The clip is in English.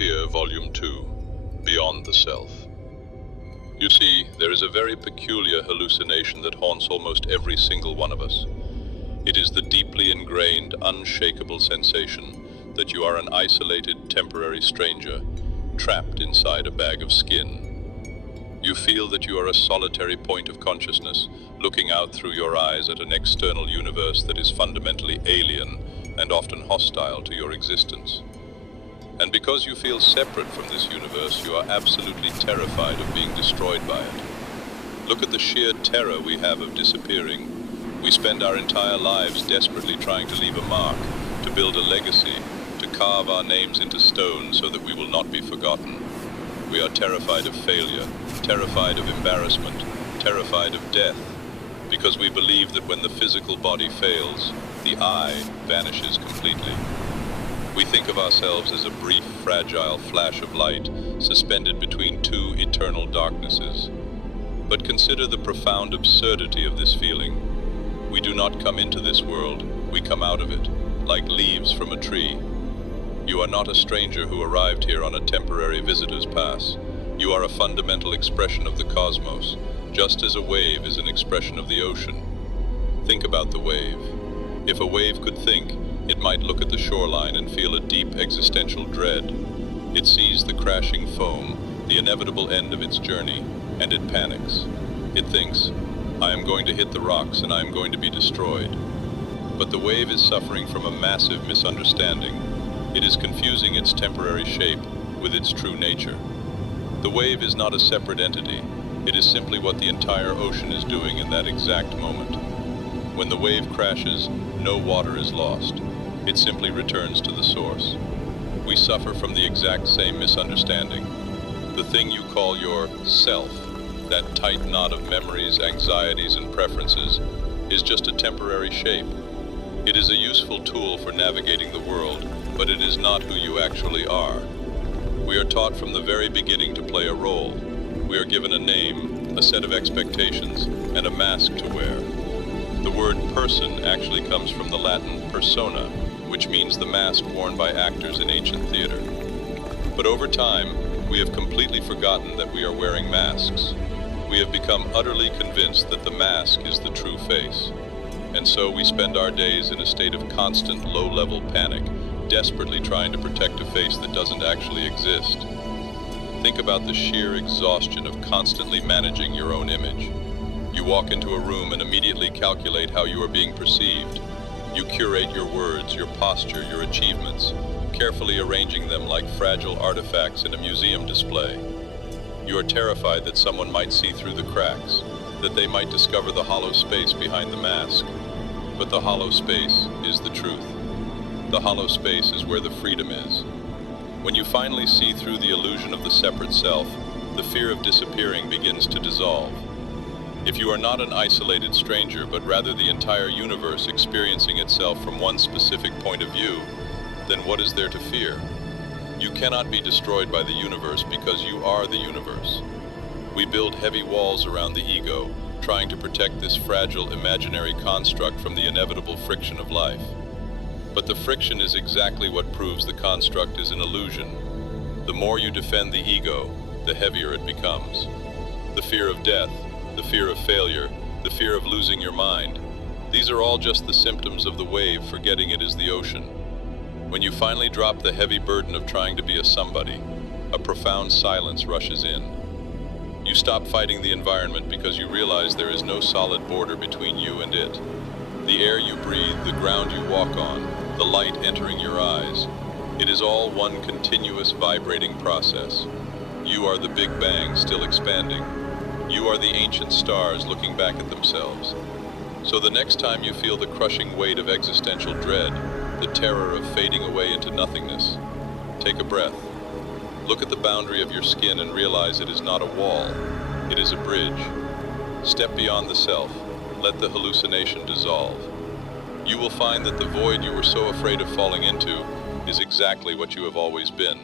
Fear, Volume 2, Beyond the Self. You see, there is a very peculiar hallucination that haunts almost every single one of us. It is the deeply ingrained, unshakable sensation that you are an isolated, temporary stranger, trapped inside a bag of skin. You feel that you are a solitary point of consciousness, looking out through your eyes at an external universe that is fundamentally alien and often hostile to your existence. And because you feel separate from this universe, you are absolutely terrified of being destroyed by it. Look at the sheer terror we have of disappearing. We spend our entire lives desperately trying to leave a mark, to build a legacy, to carve our names into stone so that we will not be forgotten. We are terrified of failure, terrified of embarrassment, terrified of death, because we believe that when the physical body fails, the I vanishes completely. We think of ourselves as a brief, fragile flash of light suspended between two eternal darknesses. But consider the profound absurdity of this feeling. We do not come into this world, we come out of it, like leaves from a tree. You are not a stranger who arrived here on a temporary visitor's pass. You are a fundamental expression of the cosmos, just as a wave is an expression of the ocean. Think about the wave. If a wave could think, it might look at the shoreline and feel a deep existential dread. It sees the crashing foam, the inevitable end of its journey, and it panics. It thinks, I am going to hit the rocks and I am going to be destroyed. But the wave is suffering from a massive misunderstanding. It is confusing its temporary shape with its true nature. The wave is not a separate entity. It is simply what the entire ocean is doing in that exact moment. When the wave crashes, no water is lost. It simply returns to the source. We suffer from the exact same misunderstanding. The thing you call your self, that tight knot of memories, anxieties, and preferences, is just a temporary shape. It is a useful tool for navigating the world, but it is not who you actually are. We are taught from the very beginning to play a role. We are given a name, a set of expectations, and a mask to wear. The word person actually comes from the Latin persona, which means the mask worn by actors in ancient theater. But over time, we have completely forgotten that we are wearing masks. We have become utterly convinced that the mask is the true face. And so we spend our days in a state of constant low-level panic, desperately trying to protect a face that doesn't actually exist. Think about the sheer exhaustion of constantly managing your own image. You walk into a room and immediately calculate how you are being perceived. You curate your words, your posture, your achievements, carefully arranging them like fragile artifacts in a museum display. You are terrified that someone might see through the cracks, that they might discover the hollow space behind the mask. But the hollow space is the truth. The hollow space is where the freedom is. When you finally see through the illusion of the separate self, the fear of disappearing begins to dissolve. If you are not an isolated stranger, but rather the entire universe experiencing itself from one specific point of view, then what is there to fear? You cannot be destroyed by the universe because you are the universe. We build heavy walls around the ego, trying to protect this fragile imaginary construct from the inevitable friction of life. But the friction is exactly what proves the construct is an illusion. The more you defend the ego, the heavier it becomes. The fear of death, the fear of failure, the fear of losing your mind. These are all just the symptoms of the wave forgetting it is the ocean. When you finally drop the heavy burden of trying to be a somebody, a profound silence rushes in. You stop fighting the environment because you realize there is no solid border between you and it. The air you breathe, the ground you walk on, the light entering your eyes, it is all one continuous vibrating process. You are the Big Bang still expanding. You are the ancient stars looking back at themselves. So the next time you feel the crushing weight of existential dread, the terror of fading away into nothingness, take a breath. Look at the boundary of your skin and realize it is not a wall, it is a bridge. Step beyond the self, let the hallucination dissolve. You will find that the void you were so afraid of falling into is exactly what you have always been.